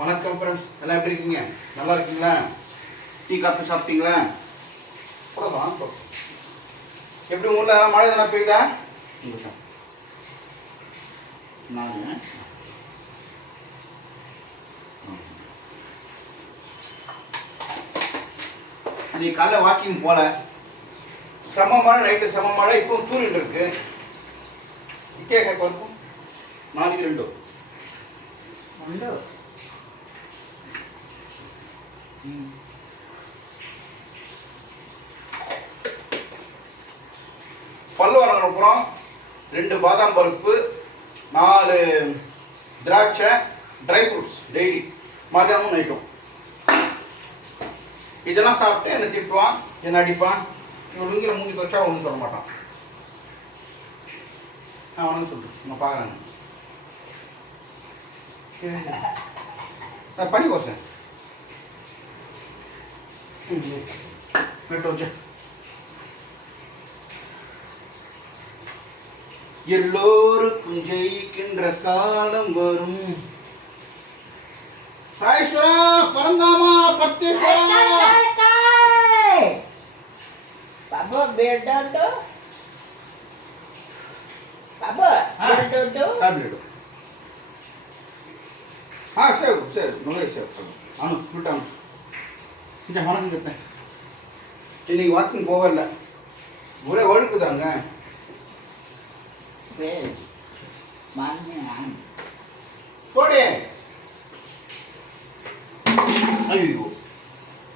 வணக்கம் ஃப்ரெண்ட்ஸ் எல்லாம் எப்படி இருக்கீங்க? நல்லா இருக்கீங்களா? டீ காஃபி சாப்பிட்டீங்களா? போடலாம் போ. எப்படி ஊரில் மழை எதனா பெய்யுதா? நிமிஷம் நான் நீ காலைல வாக்கிங் போல. செம மழை நைட்டு செம மழை இப்போ தூரிட்டு இருக்கு. இக்கே கேட்க இருக்கும்? நாளைக்கு ரெண்டு. உண்டு பல்லு வணங்கின ரெண்டு பாதாம் பருப்பு நாலு திராட்சை ட்ரை ஃப்ரூட்ஸ் டெய்லி மதியானமும் நைட்டும் இதெல்லாம் சாப்பிட்டு என்னை திட்டுவான் என்னை அடிப்பான்? இவன் லுங்கில மூஞ்சி தொச்சா ஒன்றும் சொல்ல மாட்டான். நான் வணக்கம் சொல்றேன். நான் பார்க்குறாங்க பண்ணி கோசேன். పెట్టవచ్చు எல்லோருக்கும் ஜெயிக்கின்ற காலம் வரும் சாயஸ்வரா பரந்தாமா பத்தேஸ்வரா பாபு பேட்டோ பாபு பேட்டோ టాబ్లెట్ ఆ సేవ్ సేవ్ నువ్వే సేవ్ అను ఫుల్ టైమ్స్ இந்த வணக்கங்க இன்னைக்கு வாக்கிங் போகல. ஒரே ஒழுக்குதாங்க மான் போடே. ஐயோ.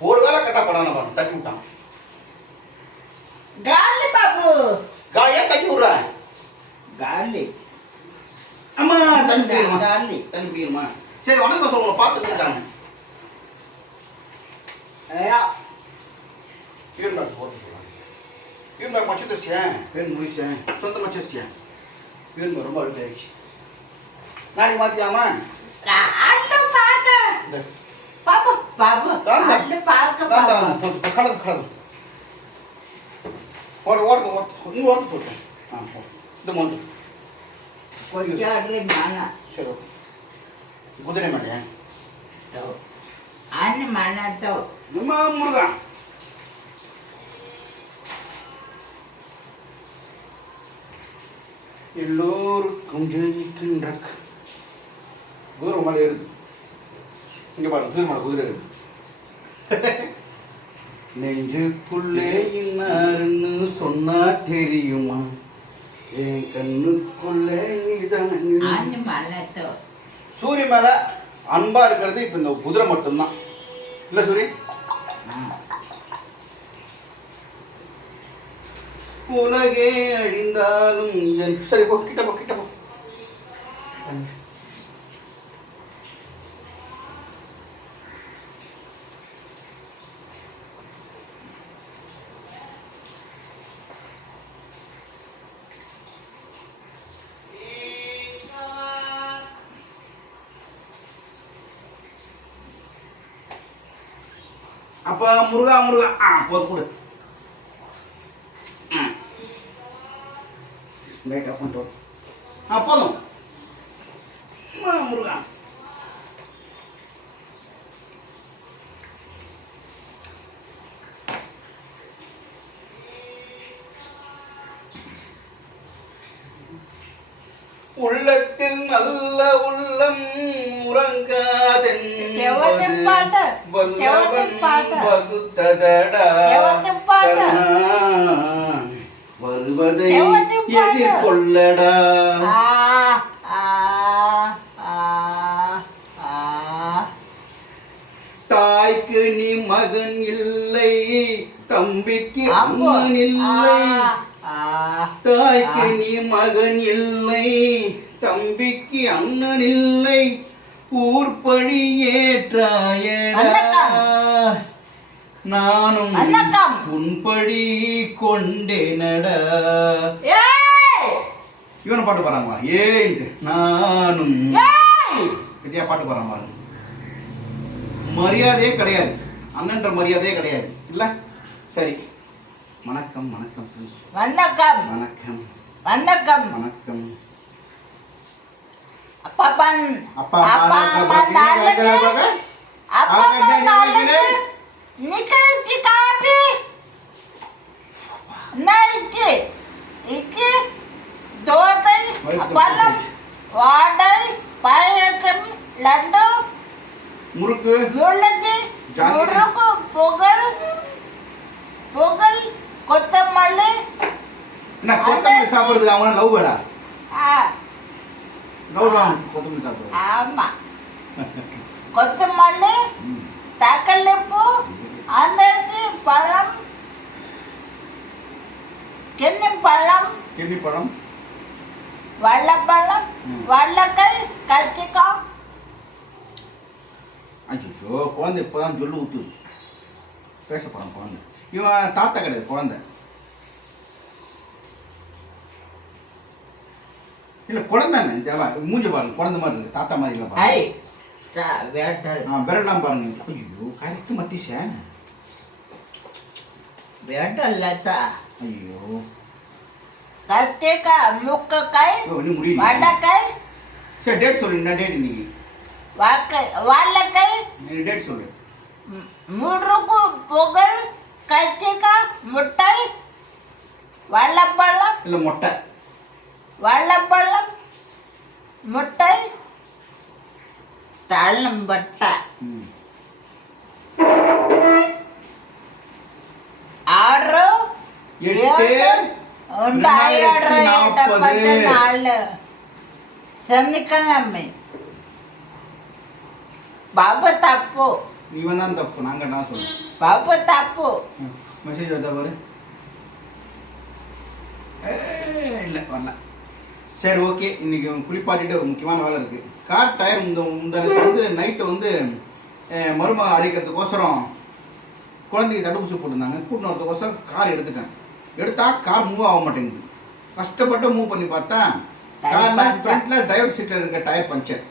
ஒரு வேளை கட்டா படான பாருங்க தட்டி விட்டான். முடிச்சேன் சொந்தமாக வச்சேன் வீடு ரொம்ப அழுக்காயிடுச்சு நாளைக்கு மாத்தியாமா? கலந்து கலந்து. ஒரு ஓரத்து ஓரத்து இன்னும் ஓரத்து குதிரை மலையா முருகன் எல்லோருக்கும் ஜெயிக்கின்ற குதிரை மலை ஏறுது இங்கே பாருங்க குதிரை மலை குதிரை. ஏறுது நெஞ்சுக்குள்ளே இன்னாருன்னு சொன்னா தெரியுமா? என் கண்ணுக்குள்ளே நீதான் சூரிய மேல அன்பா இருக்கிறது இப்ப இந்த குதிரை மட்டும்தான். இல்ல சூரிய உலகே அழிந்தாலும் என் சரி போ கிட்ட போ கிட்ட போ. அப்ப முருகா முருகா. ஆ போது கொடு லைட் ஆஃப் பண்ணிட்டு வா. ஆ போதும் முருகா உள்ளத்தில் நல்ல உள்ளம் தேவதை பாட்டு. தேவதை உறங்காதென்பது பாட்டு. வல்லவன் வகுத்ததடா வருவதை. எதிர்கொள்ளடா. தாய்க்கு நீ மகன் இல்லை தம்பிக்கு அம்மன் இல்லை. தாய்க்கு நீ மகன் இல்லை தம்பிக்கு அண்ணன் இல்லை. ஊர்பழி ஏற்றாயடா. நானும் உன்படி கொண்டேனடா. இவனை பாட்டு பாடுறாங்க ஏய் நானும்! வித்யா பாட்டு பாடுறான் பாருங்க மரியாதையே கிடையாது. அண்ணன்ற மரியாதையே கிடையாது. இல்ல? சரி. வணக்கம் வணக்கம் ஃப்ரெண்ட்ஸ் வணக்கம். வணக்கம். வணக்கம். வணக்கம். அப்பா அப்பன் அப்பா அம்மா அக்கா பாத்தீங்கன்னா கேட்கல பாக்க அப்பா அவங்க என்ன தோசை பசிச்சு. வாடை பாயசம் லட்டு முறுக்கு முள்ளங்கி. முறுக்கு புகழ் புகழ் கொத்தமல்லி என்ன கொத்தமல்லி சாப்பிடுறதுக்கு அவங்க லவ் வேடா? ஆ, லவ் தான் கொத்தமல்லி சாப்பிடுறது. ஆமா. கொத்தமல்லி ம். தக்கலிப்பு அந்தரிசி பழம் கிண்ணி பழம். கிள்ளி பழம். வள்ளப்பழம் ம். வள்ளக்காய் கத்திக்காய் ஐயோ குழந்தை இப்போதான் சொல்லு ஊத்துது. பேச போறான் குழந்தை. இவன் தாத்தா கிடையாது குழந்தை. இல்ல குழந்தைங்க மூஞ்சி பாருங்க குழந்தை மாதிரி இருக்கு தாத்தா மாதிரி இல்ல பாருங்க. ஆ விரலாம் பாருங்க. ஐயோ கரெக்ட் மத்திசேன் வேட்டல் லத்தா ஐயோ கத்திக்காய் முக்கக்காய் வள்ளக்காய் சரி டேட் சொல்லு என்ன டேட் இன்னைக்கு வாக்கை வாழைக்காய் நீ டேட் சொல்லு. முறுக்கு புகழ் கத்திக்காய் முட்டை வள்ளப்பழம். இல்ல மொட்டை. வள்ளப்பழம் முட்டை தள்ளம்பட்டை. ஆறு எட்டு, சனிக்கிழமை பாபு தப்பு. இவன் தான் தப்பு. நாங்க என்ன சொல்றோம். பாபு தப்பு. மெசேஜ் வந்தா பாரு. இல்ல வரல. சரி ஓகே. இன்னைக்கு குளிப்பாட்டிட்டு ஒரு முக்கியமான வேலை இருக்கு. கார் டயர் முந்த முந்தானத்து வந்து நைட்டு வந்து மருமகன் அடிக்கிறதுக்கோசரம் குழந்தைக்கு தடுப்பூசி போட்டிருந்தாங்க. கூட்டின்னு வரதுக்கோசரம் கார் எடுத்துட்டேன். எடுத்தா கார் மூவ் ஆக மாட்டேங்குது. கஷ்டப்பட்டு மூவ் பண்ணி பார்த்தா Tire கார்ல puncture. ஃப்ரண்ட்ல டிரைவர் சீட்ல இருக்க டயர் பஞ்சர்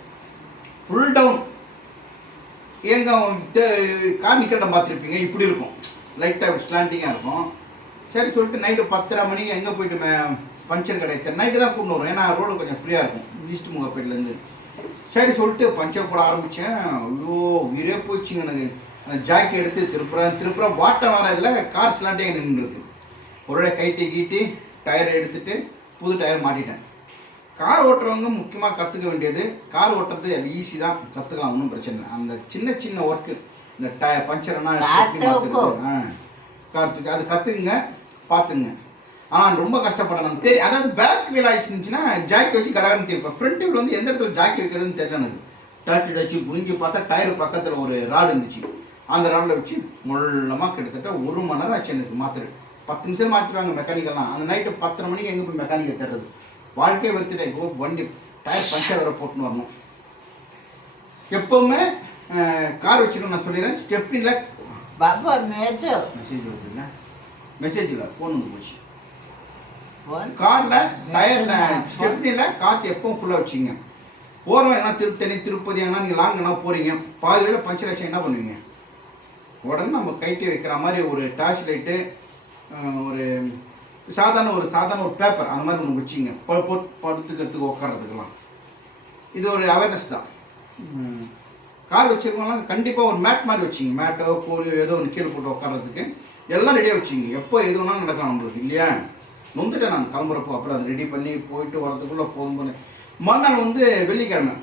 ஃபுல் டவுன் ஏங்க கார் நிற்கிற இடம் பார்த்துருப்பீங்க? இப்படி இருக்கும். லைட்டாக ஸ்லாண்டிங்காக இருக்கும். சரி சொல்லிட்டு நைட்டு பத்தரை மணிக்கு எங்கே போயிட்டு பஞ்சர் கிடையாது நைட்டு தான் கொண்டு வரும் ஏன்னா ரோடு கொஞ்சம் ஃப்ரீயாக இருக்கும். ஈஸ்ட் முகப்பேட்லேருந்து சரி சொல்லிட்டு பஞ்சர் போட ஆரம்பித்தேன் ஐயோ உயிரே போயிடுச்சுங்க எனக்கு. அந்த ஜாக்கி எடுத்து திருப்புறேன். திருப்புறேன் வாட்டம் வர இல்லை கார் ஸ்லாண்டிங் நின்று இருக்கு ஒரு கைட்டி கீட்டி டயர் எடுத்துட்டு புது டயர் மாட்டிட்டேன். கார் ஓட்டுறவங்க முக்கியமாக கற்றுக்க வேண்டியது கார் ஓட்டுறது ஈஸி தான். கற்றுக்கலாம் ஒன்றும் பிரச்சனை இல்லை. அந்த சின்ன சின்ன ஒர்க்கு இந்த டய பஞ்சர்னா காத்துக்கும். ஆ கார்த்துக்கு அது கற்றுக்குங்க பார்த்துங்க. ஆனால் ரொம்ப கஷ்டப்பட்டேன். நான் தெரியும் அதாவது பேக் வீல் ஆயிடுச்சுன்னா ஜாக்கி வச்சு கடகன்னு திருப்பேன் ஃப்ரண்ட் வீல் வந்து எந்த இடத்துல ஜாக்கி வைக்கிறதுன்னு தெரியல எனக்கு. டாச்சி டாச்சி குனிஞ்சு பார்த்தா டயர் பக்கத்தில் ஒரு ராடு இருந்துச்சு. அந்த ராடில் வச்சு முள்ளமாக கிட்டத்தட்ட ஒரு மணி நேரம் ஆச்சு எனக்கு மாற்றுறது பத்து நிமிஷம் மாற்றிடுவாங்க மெக்கானிக்கெல்லாம் அந்த நைட்டு பத்தரை மணிக்கு எங்கே போய் மெக்கானிக்கை தேடுறது? வாழ்க்கையை வெறுத்துட்டேன் இப்போ வண்டி. டயர் பஞ்சர் வேற போட்டுன்னு வரணும். எப்போவுமே கார் வச்சுக்கணும் நான் சொல்லிடுறேன். ஸ்டெப்னியில் பாபா மேஜு மெசேஜ் வருதுல்ல? மெசேஜ் இல்லை. ஃபோன் வந்து போச்சு. காரில் டயரில் ஸ்டெப்னியில் காற்று எப்பவும் ஃபுல்லாக வச்சிங்க. போகிறோம் என்ன திருத்தணி திருப்பதி எங்கன்னா நீங்கள் லாங் என்ன போகிறீங்க பாதி வேலை பஞ்சர் ஆச்சு என்ன பண்ணுவீங்க? உடனே நம்ம கைட்டி வைக்கிற மாதிரி ஒரு டார்ச் லைட்டு ஒரு சாதாரண ஒரு சாதாரண ஒரு பேப்பர் அந்த மாதிரி ஒன்று வச்சிங்க. படுத்துக்கிறதுக்கு உட்காரத்துக்கெல்லாம் இது ஒரு அவேர்னஸ் தான். கார் வச்சிருக்கவங்களாம் கண்டிப்பாக ஒரு மேட் மாதிரி வச்சிங்க. மேட்டோ போலியோ ஏதோ ஒன்று கீழே போட்டு உட்காரத்துக்கு எல்லாம் ரெடியாக வச்சிங்க. எப்போ எது வேணாலும் நடக்கலாம் நம்மளுக்கு இல்லையா? நொந்துட்டேன் நான் கிளம்புறப்போ. அப்புறம் அதை ரெடி பண்ணி போயிட்டு வரதுக்குள்ளே போதும் பண்ணி. மறுநாள் வந்து வெள்ளிக்கிழமை.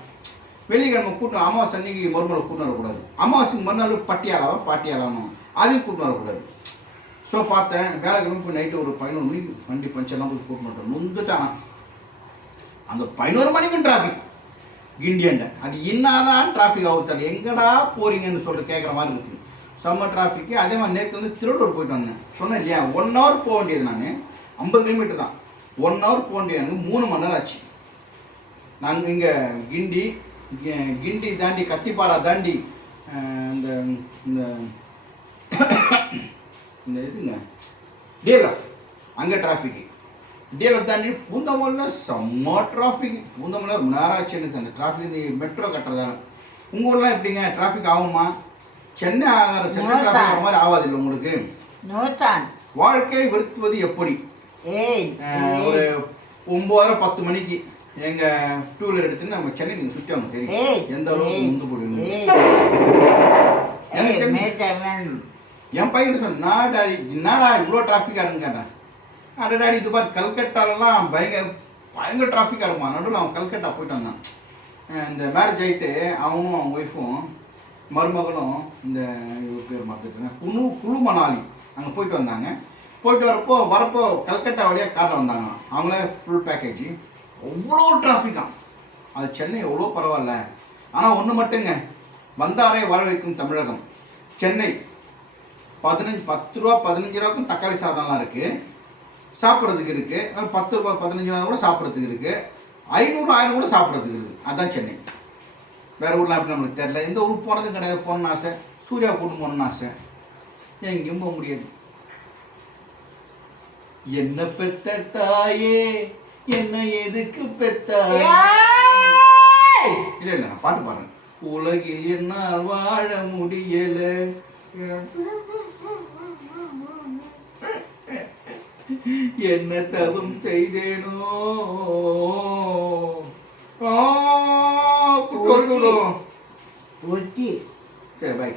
வெள்ளிக்கிழமை கூட்டம் அமாவாசை அன்னைக்கு மறுமலை கூட்டம் வரக்கூடாது. அமாவாசைக்கு மறுநாள் பட்டியாலாவா? பாட்டியாலாமா அதையும் கூட்டம் வரக்கூடாது. ஸோ பார்த்தேன் வேலை கிளம்பி நைட்டு ஒரு பதினோரு மணிக்கு வண்டி பஞ்சர்லாம் போய் ஃபோன் மாட்டோம் நொந்துட்டானா அந்த பதினோரு மணிக்கும் டிராஃபிக் கிண்டியண்ட. அது என்னதான் டிராஃபிக் ஆகுத்தால எங்கடா போறீங்கன்னு சொல்லிட்டு கேட்குற மாதிரி இருக்கு. செம்ம டிராஃபிக்கு அதே மாதிரி நேற்று வந்து திருவள்ளூர் போயிட்டு வந்தேன். சொன்னேன் இல்லையா? ஒன் ஹவர் போக வேண்டியது நான். ஐம்பது கிலோமீட்டர் தான். ஒன் ஹவர் போக வேண்டியது எனக்கு மூணு மணி நேரம் ஆச்சு. நாங்கள் இங்கே கிண்டி கிண்டி தாண்டி கத்திப்பாரா தாண்டி இந்த இந்த இந்த இதுங்க. டிஎல்எஃப் அங்கே டிராஃபிக்கு டிஎல்எஃப் தாண்டி பூந்தமல்லில் செம்ம டிராஃபிக் பூந்தமல்லில் ரொம்ப நேரம் ஆச்சு எனக்கு அந்த டிராஃபிக் இந்த மெட்ரோ கட்டுறதால. உங்கள் ஊர்லாம் எப்படிங்க? டிராஃபிக் ஆகுமா? சென்னை ஆகிற சென்னை டிராஃபிக் sir. மாதிரி ஆகாது இல்லை உங்களுக்கு வாழ்க்கை வெறுத்துவது எப்படி? ஒரு ஒம்போதரை பத்து மணிக்கு எங்கள் டூ வீலர் எடுத்துன்னு நம்ம சென்னை நீங்கள் சுற்றி வாங்க ஏய் தெரியும் எந்த அளவுக்கு முந்து போடுவீங்க? என் பையன் சொன்ன டாடி என்னடா இவ்வளோ டிராஃபிக்காக இருக்குன்னு கேட்டேன். அட டாடி இது பாரு கல்கட்டாலலாம் பயங்கர பயங்கர டிராஃபிக்காக இருக்குமா நடுவில் அவன் கல்கட்டா போயிட்டு வந்தான். இந்த மேரேஜ் ஆகிட்டு அவனும் அவன் ஒய்ஃபும் மருமகளும் இந்த பேர் மாற்றிட்டுருங்க குழு குழு மணாலி. அங்கே போயிட்டு வந்தாங்க. போயிட்டு வரப்போ வரப்போ கல்கட்டா வழியாக காரில் வந்தாங்க. அவங்களே ஃபுல் பேக்கேஜ் அவ்வளோ டிராஃபிக்காக அது சென்னை எவ்வளோ பரவாயில்ல. ஆனால் ஒன்று மட்டுங்க. வந்தாரே வரவேற்கும் வைக்கும் தமிழகம். சென்னை பதினஞ்சு பத்து ரூபா பதினஞ்சு ரூபாய்க்கும் தக்காளி சாதம்லாம் இருக்குது சாப்பிட்றதுக்கு இருக்குது பத்து ரூபா பதினஞ்சு ரூபா கூட சாப்பிட்றதுக்கு இருக்குது ஐநூறு ஆயிரம் கூட சாப்பிட்றதுக்கு இருக்குது அதான் சென்னை. வேறு ஊர்லாம் எப்படி நம்மளுக்கு தெரில எந்த ஊருக்கு போனதும் கிடையாது. போகணுன்னு ஆசை. சூர்யா கூட்டு போகணுன்னு ஆசை. எங்கேயும் போக முடியாது. என்ன பெத்த தாயே? என்ன எதுக்கு பெத்தாயே இல்லை இல்லை பாட்டு பாடுறேன். உலகில் என்னால் வாழ முடியல. என்ன தவம் செய்தேனோ. ஊட்டி. சரி பாய்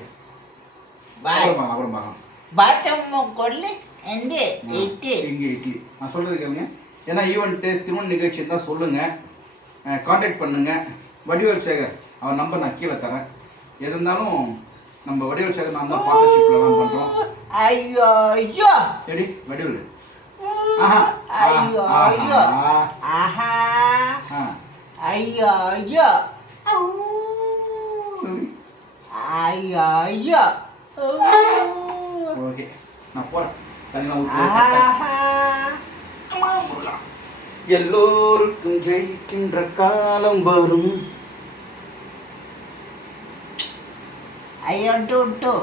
பாய் அப்புறம் அப்புறம். கொள்ளு எந்த இங்கே இட்லி. நான் சொல்கிறது கேளுங்க. ஏன்னா ஈவெண்ட்டு திருமண நிகழ்ச்சி இருந்தால் சொல்லுங்கள் காண்டாக்ட் பண்ணுங்கள் வடிவேல் சேகர் அவர் நம்பர் நான் கீழே தரேன். எது இருந்தாலும் நம்ம வடிவேல் சேகர் நான் தான் தான் பண்ணுறோம் ஐயோ ஐயோ. சரி வடிவேல். ஐயோ ஐயோ. ஆஹா. ஐயோ ஐயோ. ஐயோ ஐயோ. ஓகே. நான் ஊற்றுறேன் எல்லோருக்கும் ஜெயிக்கின்ற காலம் வரும். ஐயோ டூ டூ.